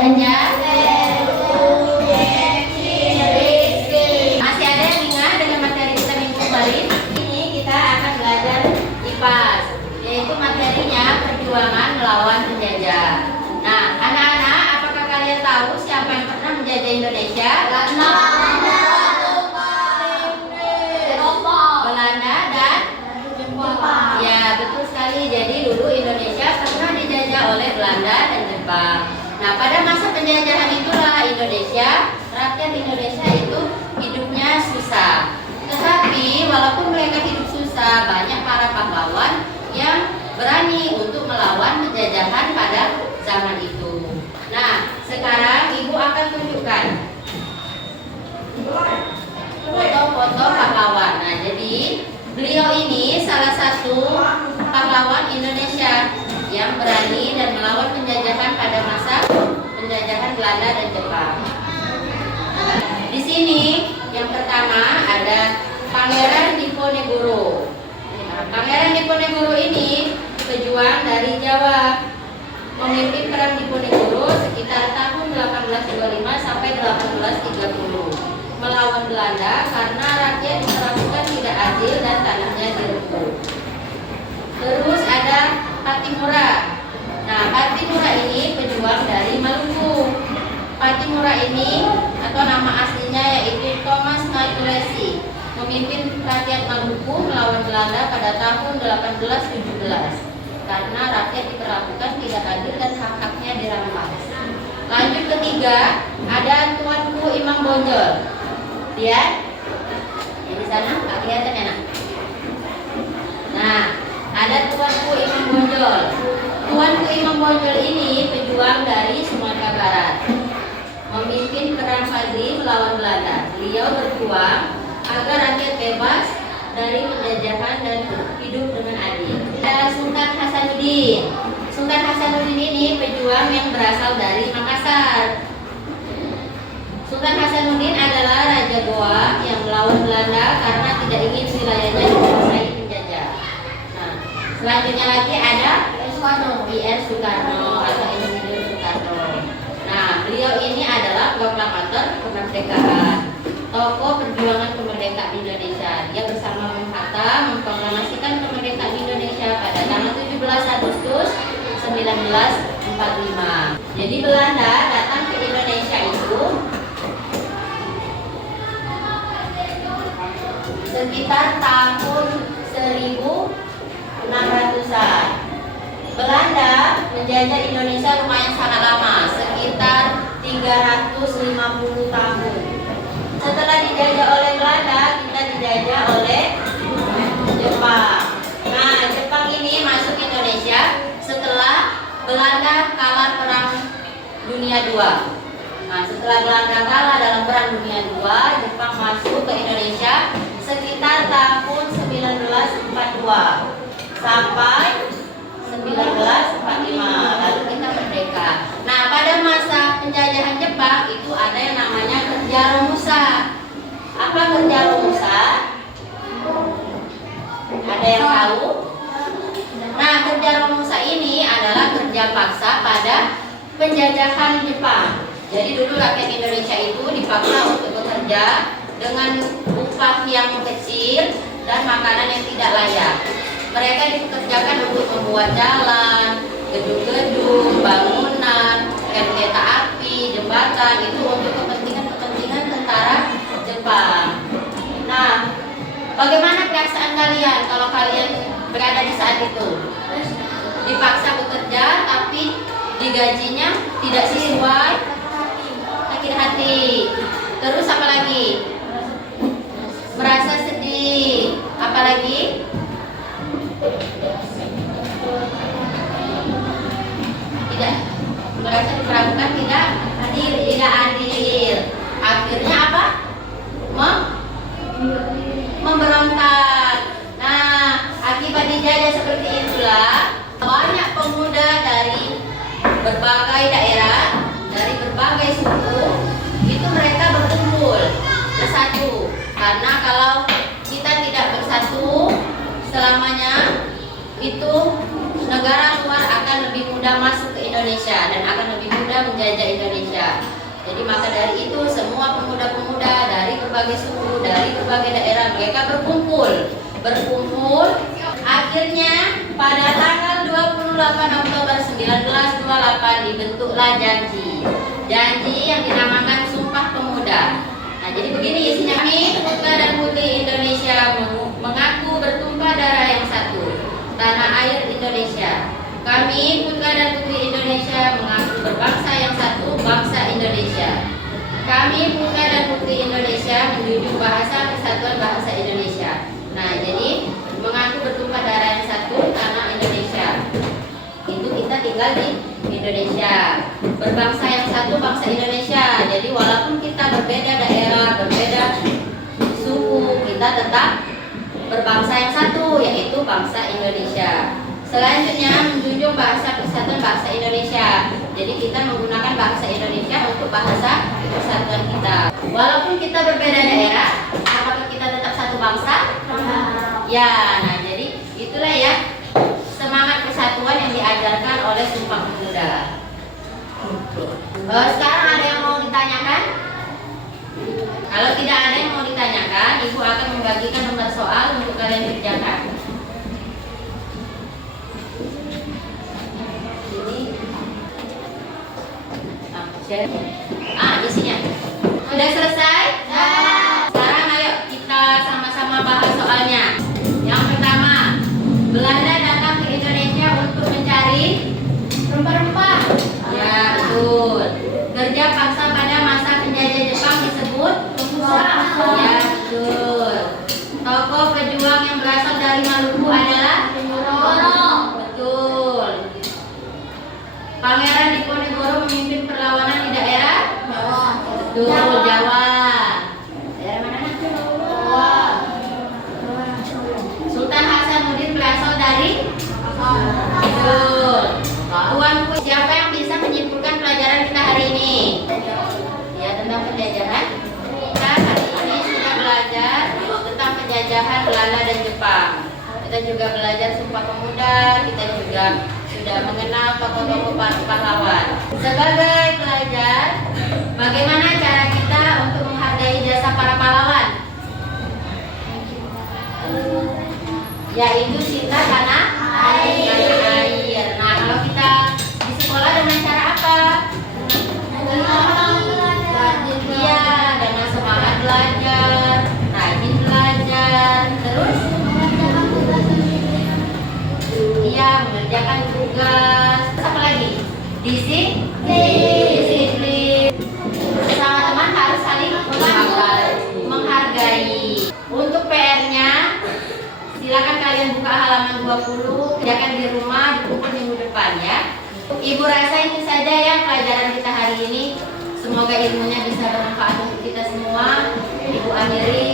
saja. Masih ada yang ingat dengan materi kita minggu kemarin? Ini kita akan belajar IPAS, yaitu materinya perjuangan melawan penjajah. Nah, anak-anak, apakah kalian tahu siapa yang pernah menjajah Indonesia? Belanda dan Jepang. Ya, betul sekali. Jadi dulu Indonesia pernah dijajah oleh Belanda dan Jepang. Nah, pada masa penjajahan itulah rakyat Indonesia itu hidupnya susah. Tetapi walaupun mereka hidup susah, banyak para pahlawan yang berani untuk melawan penjajahan pada zaman itu. Nah, sekarang Ibu akan tunjukkan foto-foto pahlawan. Nah, jadi beliau ini salah satu pahlawan Indonesia yang berani dan melawan penjajahan pada masa penjajahan Belanda dan Jepang. Di sini yang pertama ada Pangeran Diponegoro. Nah, Pangeran Diponegoro ini pejuang dari Jawa, memimpin perang Diponegoro sekitar tahun 1825 sampai 1830 melawan Belanda karena rakyat diperlakukan tidak adil dan tanahnya direbut. Terus ada Patimura. Nah, Patimura ini pejuang dari Maluku. Patimura ini atau nama aslinya yaitu Thomas Maitulesi, memimpin rakyat Maluku melawan Belanda pada tahun 1817 karena rakyat diperlakukan tidak adil dan hak-haknya dirampas. Lanjut ketiga, ada Tuanku Imam Bonjol. Lihat, di sana nggak kelihatan enak. Nah, ada Tuanku Imam Bonjol. Tuanku Imam Bonjol ini pejuang dari Sumatera Barat, memimpin perang Fadli melawan Belanda. Beliau berjuang agar rakyat bebas dari penjajahan dan hidup dengan adil. Ada Sultan Hasanuddin. Sultan Hasanuddin ini pejuang yang berasal dari Makassar. Sultan Hasanuddin adalah Raja Goa yang melawan Belanda karena tidak ingin wilayahnya dikuasai penjajah. Nah, selanjutnya lagi ada I.R. Soekarno atau Insinyur Soekarno. Nah, beliau ini adalah proklamator kemerdekaan, tokoh perjuangan kemerdekaan Indonesia. Dia bersama Bung Hatta memproklamasikan kemerdekaan Indonesia pada tanggal 17 Agustus 1945. Jadi Belanda datang ke Indonesia itu sekitar tahun 1600-an. Belanda menjajah Indonesia lumayan sangat lama, sekitar 350 tahun. Setelah dijajah oleh Belanda, kita dijajah oleh Jepang. Nah, Jepang ini masuk Indonesia setelah Belanda kalah perang dunia II. Nah, setelah Belanda kalah dalam perang dunia II, Jepang masuk ke Indonesia sekitar tahun 1942 sampai 1945, lalu kita merdeka. Nah, pada masa penjajahan Jepang itu ada yang namanya kerja Romusa. Apa kerja Romusa? Ada yang tahu? Nah, kerja Romusa ini adalah kerja paksa pada penjajahan Jepang. Jadi dulu rakyat Indonesia itu dipaksa untuk bekerja dengan upah yang kecil dan makanan yang tidak layak. Mereka dipekerjakan untuk membuat jalan, gedung-gedung, bangunan, kereta api, jembatan, itu untuk kepentingan tentara Jepang. Nah, bagaimana perasaan kalian kalau kalian berada di saat itu? Dipaksa bekerja tapi digajinya tidak sesuai, sakit hati. Terus apa lagi? Merasa sedih. Apa lagi? Tidak merasa diperlakukan tidak adil. Akhirnya apa? Memberontak. Nah, akibat dijajah seperti itulah banyak pemuda dari berbagai daerah, dari berbagai suku, itu mereka berkumpul bersatu. Karena kalau kita tidak bersatu selamanya, itu negara luar akan lebih mudah masuk ke Indonesia dan akan lebih mudah menjajah Indonesia. Jadi maka dari itu semua pemuda-pemuda dari berbagai suku, dari berbagai daerah mereka berkumpul. Akhirnya pada tanggal 28 Oktober 1928 dibentuklah janji yang dinamakan Sumpah Pemuda. Nah, jadi begini isinya. Kami putra dan putri Indonesia mengaku bertumpah darah yang satu, tanah air Indonesia. Kami putra dan putri Indonesia mengaku berbangsa yang satu, bangsa Indonesia. Kami putra dan putri Indonesia menjunjung bahasa persatuan bahasa Indonesia. Nah, jadi mengaku bertumpah darah yang satu, tanah Indonesia. Itu kita tinggal di Indonesia. Berbangsa yang satu, bangsa Indonesia. Jadi walaupun kita berbeda daerah, berbeda suku, kita tetap berbangsa yang satu, yaitu bangsa Indonesia. Selanjutnya menjunjung bahasa persatuan bahasa Indonesia. Jadi kita menggunakan bahasa Indonesia untuk bahasa persatuan kita. Walaupun kita berbeda daerah, apakah kita tetap satu bangsa? Ya, nah jadi itulah ya semangat persatuan yang diajarkan oleh Sumpah Pemuda. Sekarang ada yang mau ditanyakan? Kalau tidak ada yang mau ditanyakan, Ibu akan membagikan nomor soal untuk kalian kerjakan. Isinya sudah selesai? Sekarang ayo kita sama-sama bahas soalnya. Yang pertama, Belanda datang ke Indonesia untuk mencari rempah-rempah. Ya, betul. Kerja paksa pada masa penjajah Jepang disebut pengusaha. Ya, betul. Tokoh pejuang yang berasal dari Maluku adalah Penjoro. Betul. Pangeran Diponegoro memimpin perlawanan di daerah Jawa. Betul, Jawa. Daerah mana? Jawa. Sultan Hasanuddin berasal dari betul. Tuanku, siapa yang bisa menyimpulkan pelajaran kita hari ini? Ya, tentang penjajahan. Kita hari ini sudah belajar tentang penjajahan Belanda dan Jepang. Kita juga belajar Sumpah Pemuda. Kita juga sudah mengenal tokoh-tokoh pahlawan. Sebagai pelajar, bagaimana cara kita untuk menghargai jasa para pahlawan? Yaitu cinta tanah air. Nah, kalau kita di sekolah dengan cara apa? Iya, dengan semangat belajar, rajin belajar, terus iya, mengerjakan tugas. Apa lagi? Disiplin. Sama teman harus saling menghargai. Untuk PR-nya, silakan kalian buka halaman 20, kerjakan di rumah, dikumpul minggu depan ya. Ibu rasa itu saja ya pelajaran kita hari ini. Semoga ilmunya bisa bermanfaat untuk kita semua. Ibu akhiri.